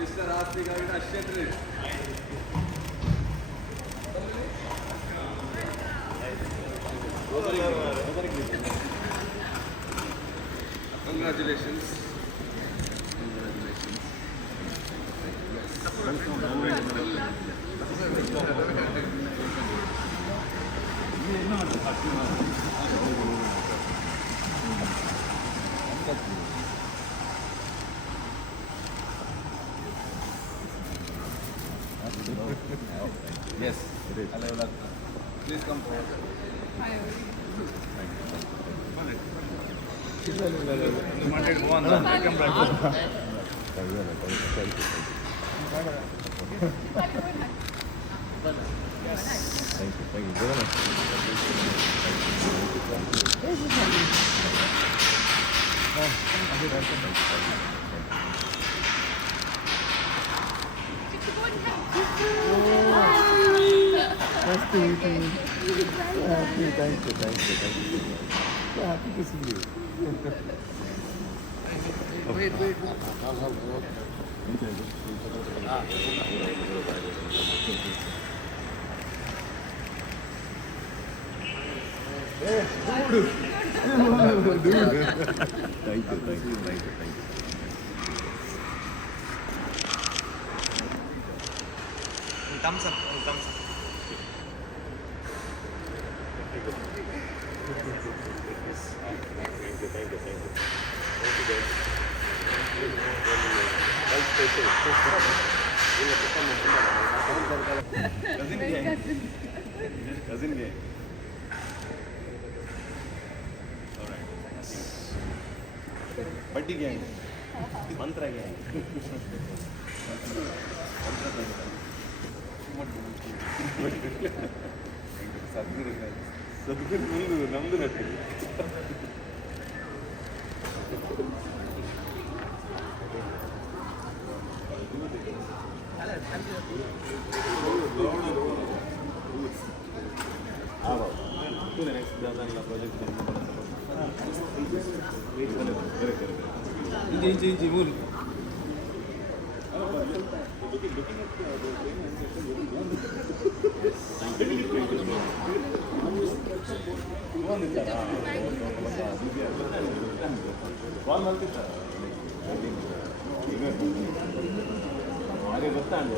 Mr. Astika Shetri. Congratulations. Yes, it is. Please come forward. Thank you very much. Nice to meet you. Thank you. So happy to see you. Wait. Hey, dude. Thank you. Thumbs up. Thank you. Cousin gang. All right. Buddy gang. Mantra gang. Sadhguru mundu namdunattu. Inji mul. Call maltita. Aage gotta ande.